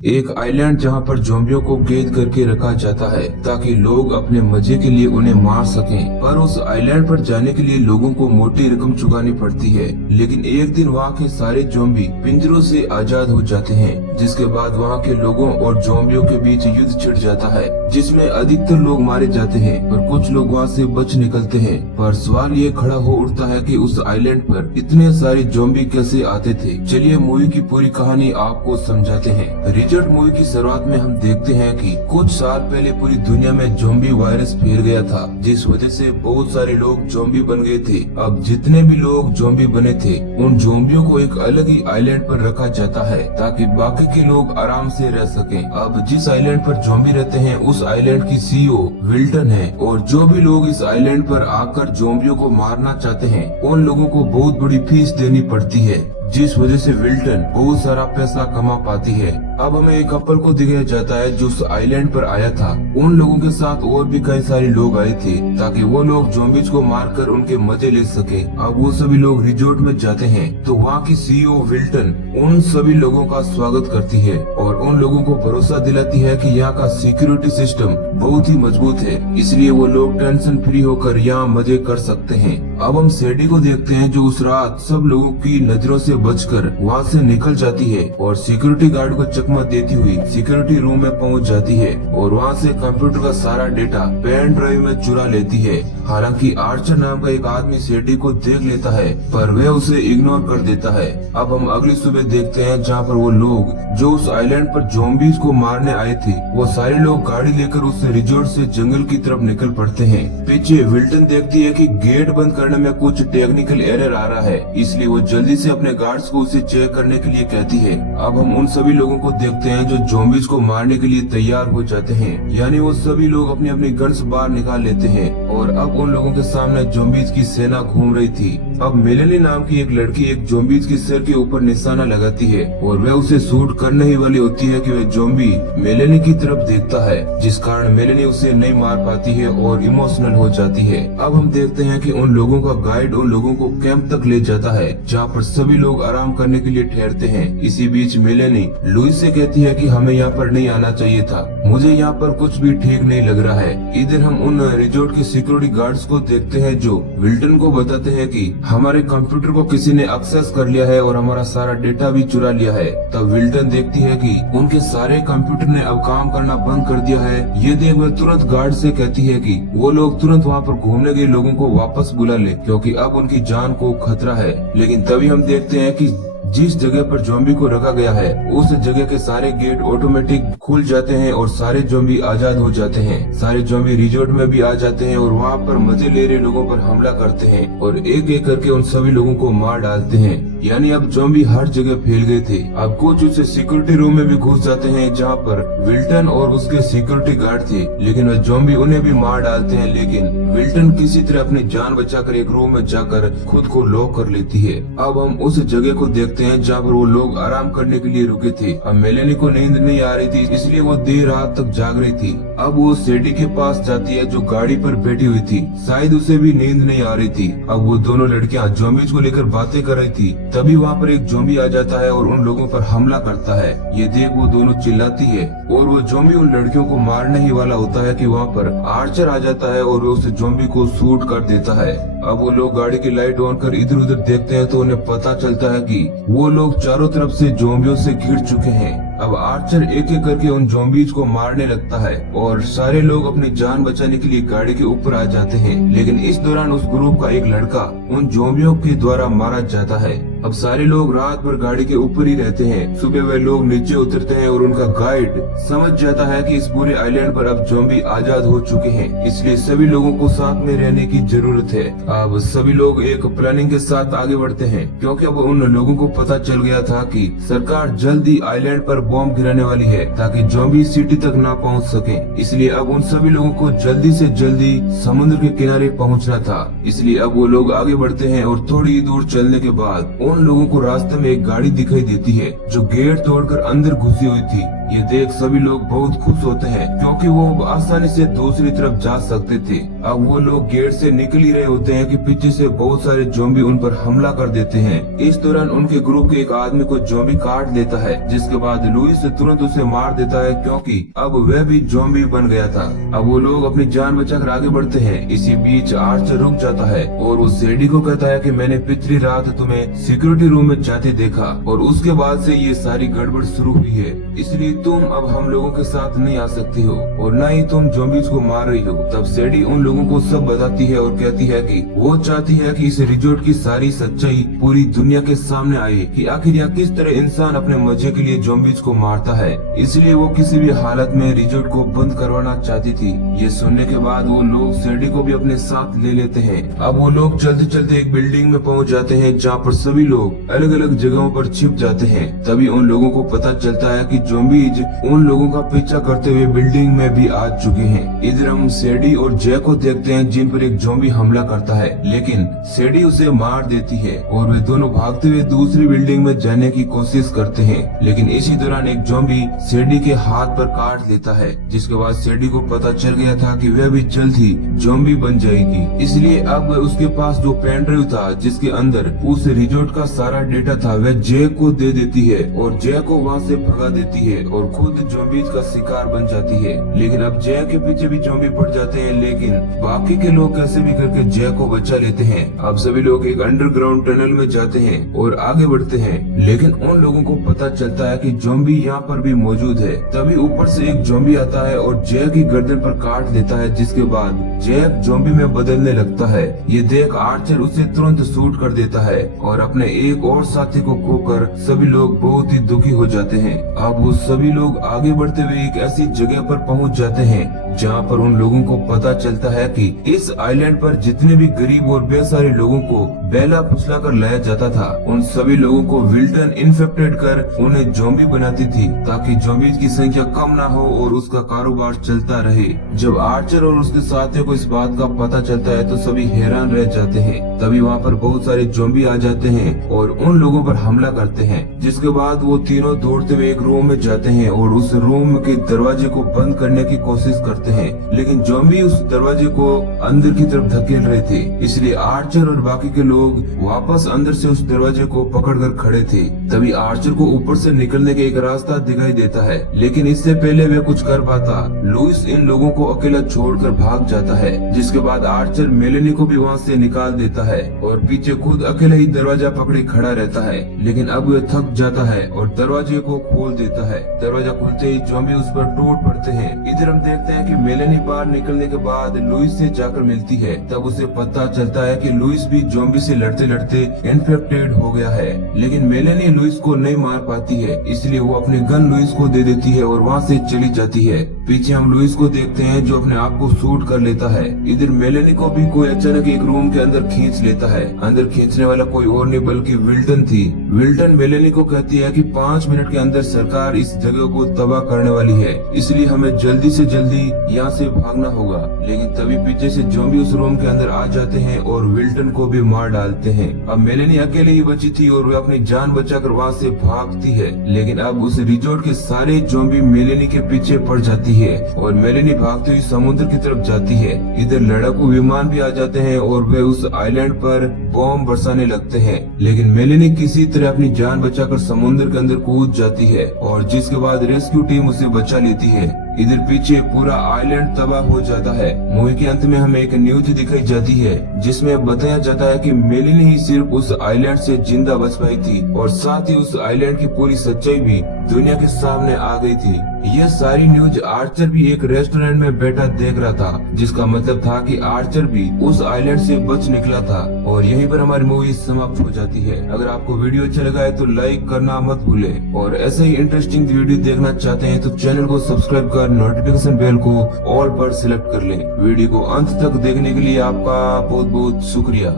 एक आइलैंड जहां पर ज़ॉम्बियों को कैद करके रखा जाता है ताकि लोग अपने मजे के लिए उन्हें मार सकें। पर उस आइलैंड पर जाने के लिए लोगों को मोटी रकम चुकानी पड़ती है। लेकिन एक दिन वहां के सारे ज़ॉम्बी पिंजरों से आजाद हो जाते हैं, जिसके बाद वहां के लोगों और ज़ॉम्बियों के बीच युद्ध छिड़ जाता है, जिसमें अधिकतर लोग मारे जाते हैं और कुछ लोग वहां से बच निकलते हैं। पर सवाल ये खड़ा हो उठता है कि उस आइलैंड पर इतने सारे ज़ॉम्बी कैसे आते थे। चलिए मूवी की पूरी कहानी आपको समझाते हैं। रिजल्ट मूवी की शुरुआत में हम देखते हैं कि कुछ साल पहले पूरी दुनिया में ज़ॉम्बी वायरस फैल गया था, जिस वजह से बहुत सारे लोग ज़ॉम्बी बन गए थे। अब जितने भी लोग ज़ॉम्बी बने थे, उन ज़ॉम्बियों को एक अलग ही आइलैंड पर रखा जाता है ताकि बाकी के लोग आराम से रह सकें। अब जिस आइलैंड पर ज़ॉम्बी रहते हैं, उस आइलैंड की सीईओ विल्टन है, और जो भी लोग इस आइलैंड पर आकर ज़ॉम्बियों को मारना चाहते हैं, उन लोगों को बहुत बड़ी फीस देनी पड़ती है, जिस वजह से विल्टन बहुत सारा पैसा कमा पाती है। अब हमें एक कपल को दिखाया जाता है जो उस आइलैंड पर आया था। उन लोगों के साथ और भी कई सारे लोग आए थे ताकि वो लोग ज़ॉम्बीज को मारकर उनके मजे ले सके। अब वो सभी लोग रिजॉर्ट में जाते हैं तो वहाँ की सीईओ विल्टन उन सभी लोगों का स्वागत करती है और उन लोगों को भरोसा दिलाती है कि यहाँ का सिक्योरिटी सिस्टम बहुत ही मजबूत है, इसलिए वो लोग टेंशन फ्री होकर यहाँ मजे कर सकते हैं। अब हम सैडी को देखते हैं जो उस रात सब लोगों की नजरों से बचकर वहाँ से निकल जाती है और सिक्योरिटी गार्ड को चकमा देती हुई सिक्योरिटी रूम में पहुँच जाती है और वहाँ से कंप्यूटर का सारा डेटा पेन ड्राइव में चुरा लेती है। हालांकि आर्चर नाम का एक आदमी सैडी को देख लेता है, पर वह उसे इग्नोर कर देता है। अब हम अगली सुबह देखते हैं जहाँ पर वो लोग जो उस आइलैंड पर ज़ॉम्बीज को मारने आए थे, वो सारे लोग गाड़ी लेकर उस रिजॉर्ट से जंगल की तरफ निकल पड़ते हैं। पीछे विल्टन देखती है कि गेट बंद करने में कुछ टेक्निकल एरर आ रहा है, इसलिए वो जल्दी से अपने गार्ड्स को उसे चेक करने के लिए कहती है। अब हम उन सभी लोगों को देखते हैं जो ज़ॉम्बीज को मारने के लिए तैयार हो जाते हैं, यानी वो सभी लोग अपनी अपनी गन्स बाहर निकाल लेते हैं और अब उन लोगों के सामने ज़ॉम्बीज की सेना घूम रही थी। अब मेलेनी नाम की एक लड़की एक ज़ॉम्बीज के सिर के ऊपर निशाना लगाती है और वह उसे शूट करने ही वाली होती है कि वह ज़ॉम्बी मेलेनी की तरफ देखता है, जिस कारण मेलेनी उसे नहीं मार पाती है और इमोशनल हो जाती है। अब हम देखते हैं कि उन लोगों का गाइड उन लोगों को कैंप तक ले जाता है जहाँ पर सभी लोग आराम करने के लिए ठहरते हैं। इसी बीच मेलेनी लुइस से कहती है कि हमें यहाँ पर नहीं आना चाहिए था, मुझे यहाँ पर कुछ भी ठीक नहीं लग रहा है। इधर हम उन रिजॉर्ट के सिक्योरिटी गार्ड्स को देखते हैं जो विल्टन को बताते हैं कि हमारे कंप्यूटर को किसी ने एक्सेस कर लिया है और हमारा सारा डेटा भी चुरा लिया है। तब विल्टन देखती है कि उनके सारे कंप्यूटर ने अब काम करना बंद कर दिया है। ये देख वह तुरंत गार्ड से कहती है कि वो लोग तुरंत वहाँ पर घूमने गए लोगों को वापस बुला ले, क्योंकि अब उनकी जान को खतरा है। लेकिन तभी हम देखते हैं कि जिस जगह पर ज़ॉम्बी को रखा गया है, उस जगह के सारे गेट ऑटोमेटिक खुल जाते हैं और सारे ज़ॉम्बी आजाद हो जाते हैं। सारे ज़ॉम्बी रिजॉर्ट में भी आ जाते हैं और वहाँ पर मजे ले रहे लोगों पर हमला करते हैं और एक एक करके उन सभी लोगों को मार डालते हैं। यानी अब ज़ॉम्बी हर जगह फैल गए थे। अब कुछ उसे सिक्योरिटी रूम में भी घुस जाते हैं जहाँ पर विल्टन और उसके सिक्योरिटी गार्ड थे, लेकिन वह ज़ॉम्बी उन्हें भी मार डालते हैं। लेकिन विल्टन किसी तरह अपनी जान बचाकर एक रूम में जाकर खुद को लॉक कर लेती है। अब हम उस जगह को देखते हैं जहाँ पर वो लोग आराम करने के लिए रुके थे। अब मेलेनी को नींद नहीं आ रही थी, इसलिए वो देर रात तक जाग रही थी। अब वो सैडी के पास जाती है जो गाड़ी पर बैठी हुई थी, शायद उसे भी नींद नहीं आ रही थी। अब वो दोनों लड़कियां ज़ॉम्बीज को लेकर बातें कर रही थी। तभी वहाँ पर एक ज़ॉम्बी आ जाता है और उन लोगों पर हमला करता है। ये देख वो दोनों चिल्लाती है और वो ज़ॉम्बी उन लड़कियों को मारने ही वाला होता है कि वहाँ पर आर्चर आ जाता है और उस ज़ॉम्बी को शूट कर देता है। अब वो लोग गाड़ी की लाइट ऑन कर इधर उधर देखते हैं तो उन्हें पता चलता है कि वो लोग चारों तरफ से ज़ॉम्बियों से घिर चुके हैं। अब आर्चर एक एक करके उन ज़ॉम्बीज को मारने लगता है और सारे लोग अपनी जान बचाने के लिए गाड़ी के ऊपर आ जाते हैं। लेकिन इस दौरान उस ग्रुप का एक लड़का उन ज़ॉम्बियों के द्वारा मारा जाता है। अब सारे लोग रात भर गाड़ी के ऊपर ही रहते हैं। सुबह वे लोग नीचे उतरते हैं और उनका गाइड समझ जाता है कि इस पूरे आइलैंड पर अब ज़ॉम्बी आजाद हो चुके हैं, इसलिए सभी लोगों को साथ में रहने की जरूरत है। अब सभी लोग एक प्लानिंग के साथ आगे बढ़ते हैं, क्योंकि अब उन लोगों को पता चल गया था कि सरकार जल्द ही आइलैंड पर बॉम्ब गिराने वाली है ताकि ज़ॉम्बी सिटी तक ना पहुंच सके। इसलिए अब उन सभी लोगों को जल्दी से जल्दी समुद्र के किनारे पहुंचना था। इसलिए अब वो लोग आगे बढ़ते हैं और थोड़ी दूर चलने के बाद उन लोगों को रास्ते में एक गाड़ी दिखाई देती है जो गेट तोड़कर अंदर घुसी हुई थी। ये देख सभी लोग बहुत खुश होते हैं क्योंकि वो अब आसानी से दूसरी तरफ जा सकते थे। अब वो लोग गेट से निकल ही रहे होते हैं कि पीछे से बहुत सारे ज़ॉम्बी उन पर हमला कर देते हैं। इस दौरान उनके ग्रुप के एक आदमी को ज़ॉम्बी काट लेता है, जिसके बाद लुइस तुरंत उसे मार देता है क्योंकि अब वह भी ज़ॉम्बी बन गया था। अब वो लोग अपनी जान बचाकर आगे बढ़ते हैं। इसी बीच आर्चर रुक जाता है और वो सेडी को कहता है कि मैंने पिछली रात तुम्हें सिक्योरिटी रूम में जाते देखा और उसके बाद से ये सारी गड़बड़ शुरू हुई है, इसलिए तुम अब हम लोगों के साथ नहीं आ सकती हो और न ही तुम ज़ॉम्बीज़ को मार रही हो। तब सेडी उन लोगों को सब बताती है और कहती है कि वो चाहती है कि इस रिजॉर्ट की सारी सच्चाई पूरी दुनिया के सामने आए कि आखिर यह किस तरह इंसान अपने मजे के लिए ज़ॉम्बीज़ को मारता है, इसलिए वो किसी भी हालत में रिजॉर्ट को बंद करवाना चाहती थी। ये सुनने के बाद वो लोग सेडी को भी अपने साथ ले लेते हैं। अब वो लोग चलते चलते एक बिल्डिंग में पहुंच जाते हैं जहाँ पर सभी लोग अलग अलग जगहों पर छिप जाते हैं। तभी उन लोगों को पता चलता है कि ज़ॉम्बीज़ उन लोगों का पीछा करते हुए बिल्डिंग में भी आ चुके हैं। इधर हम सेडी और जय को देखते हैं जिन पर एक ज़ॉम्बी हमला करता है, लेकिन सेडी उसे मार देती है और वे दोनों भागते हुए दूसरी बिल्डिंग में जाने की कोशिश करते हैं। लेकिन इसी दौरान एक ज़ॉम्बी सेडी के हाथ पर काट लेता है, जिसके बाद सेडी को पता चल गया था कि वह भी जल्द ही ज़ॉम्बी बन जाएगी। इसलिए अब उसके पास जो पेन ड्राइव था जिसके अंदर उस रिजॉर्ट का सारा डेटा था वह जय को दे देती है और जय को वहाँ से भगा देती है और खुद ज़ॉम्बीज़ का शिकार बन जाती है। लेकिन अब जय के पीछे भी ज़ॉम्बी पड़ जाते हैं, लेकिन बाकी के लोग कैसे भी करके जय को बचा लेते हैं। अब सभी लोग एक अंडरग्राउंड टनल में जाते हैं और आगे बढ़ते हैं, लेकिन उन लोगों को पता चलता है कि ज़ॉम्बी यहाँ पर भी मौजूद है। तभी ऊपर से एक ज़ॉम्बी आता है और जय की गर्दन पर काट देता है, जिसके बाद जय ज़ॉम्बी में बदलने लगता है। ये देख आर्चर उसे तुरंत शूट कर देता है और अपने एक और साथी को खोकर सभी लोग बहुत ही दुखी हो जाते हैं। अब वो सभी लोग आगे बढ़ते हुए एक ऐसी जगह पर पहुंच जाते हैं जहां पर उन लोगों को पता चलता है कि इस आइलैंड पर जितने भी गरीब और बेसहारे लोगों को बेला फुसला कर लाया जाता था, उन सभी लोगों को विल्टन इन्फेक्टेड कर उन्हें ज़ॉम्बी बनाती थी ताकि ज़ॉम्बीज़ की संख्या कम ना हो और उसका कारोबार चलता रहे। जब आर्चर और उसके साथियों को इस बात का पता चलता है तो सभी हैरान रह जाते हैं। तभी वहाँ पर बहुत सारे ज़ॉम्बी आ जाते हैं और उन लोगों पर हमला करते हैं, जिसके बाद वो तीनों दौड़ते हुए एक रूम में जाते हैं और उस रूम के दरवाजे को बंद करने की कोशिश करते हैं। लेकिन ज़ॉम्बी उस दरवाजे को अंदर की तरफ धकेल रहे थे, इसलिए आर्चर और बाकी के लोग वापस अंदर से उस दरवाजे को पकड़कर खड़े थे। तभी आर्चर को ऊपर से निकलने का एक रास्ता दिखाई देता है, लेकिन इससे पहले वे कुछ कर पाता लुइस इन लोगों को अकेला छोड़कर भाग जाता है, जिसके बाद आर्चर मेलेनी को भी वहाँ से निकाल देता है और पीछे खुद अकेले ही दरवाजा पकड़े खड़ा रहता है। लेकिन अब वह थक जाता है और दरवाजे को खोल देता है। दरवाजा खुलते ही ज़ॉम्बी उस पर टूट पड़ते हैं। इधर हम देखते हैं कि मेलेनी बाहर निकलने के बाद लुइस से जाकर मिलती है। तब उसे पता चलता है कि लुइस भी ज़ॉम्बी से लड़ते लड़ते इन्फेक्टेड हो गया है, लेकिन मेलेनी लुइस को नहीं मार पाती है, इसलिए वो अपनी गन लुइस को दे देती है और वहाँ से चली जाती है। पीछे हम लुइस को देखते हैं जो अपने आप को शूट कर लेता है। इधर मेलेनी को भी कोई अचानक एक रूम के अंदर खींच लेता है। अंदर खींचने वाला कोई और नहीं बल्कि विल्टन थी। विल्टन मेलेनी को कहती है कि 5 मिनट के अंदर सरकार इस जगह को तबाह करने वाली है, इसलिए हमें जल्दी से जल्दी यहाँ से भागना होगा। लेकिन तभी पीछे से ज़ॉम्बी उस रूम के अंदर आ जाते हैं और विल्टन को भी मार डालते हैं। अब मेलेनी अकेले ही बची थी और वे अपनी जान बचाकर वहाँ से भागती है, लेकिन अब उस रिजॉर्ट के सारे ज़ॉम्बी मेलेनी के पीछे पड़ जाती है और मेलेनी भागती हुई समुद्र की तरफ जाती है। इधर लड़ाकू विमान भी आ जाते हैं और वे उस आइलैंड पर बॉम्ब बरसाने लगते हैं, लेकिन मेलेनी किसी तरह अपनी जान बचाकर समुद्र के अंदर कूद जाती है और जिसके बाद रेस्क्यू टीम उसे बचा लेती है। इधर पीछे पूरा आइलैंड तबाह हो जाता है। मूवी के अंत में हमें एक न्यूज दिखाई जाती है जिसमें बताया जाता है कि मेलेनी ही सिर्फ उस आइलैंड से जिंदा बच पाई थी और साथ ही उस आइलैंड की पूरी सच्चाई भी दुनिया के सामने आ गई थी। यह सारी न्यूज आर्चर भी एक रेस्टोरेंट में बैठा देख रहा था, जिसका मतलब था कि आर्चर भी उस आइलैंड से बच निकला था। और यहीं पर हमारी मूवी समाप्त हो जाती है। अगर आपको वीडियो अच्छा लगा है तो लाइक करना मत भूलें और ऐसे ही इंटरेस्टिंग वीडियो देखना चाहते हैं तो चैनल को सब्सक्राइब कर नोटिफिकेशन बेल को ऑल पर सिलेक्ट कर लें। वीडियो को अंत तक देखने के लिए आपका बहुत बहुत शुक्रिया।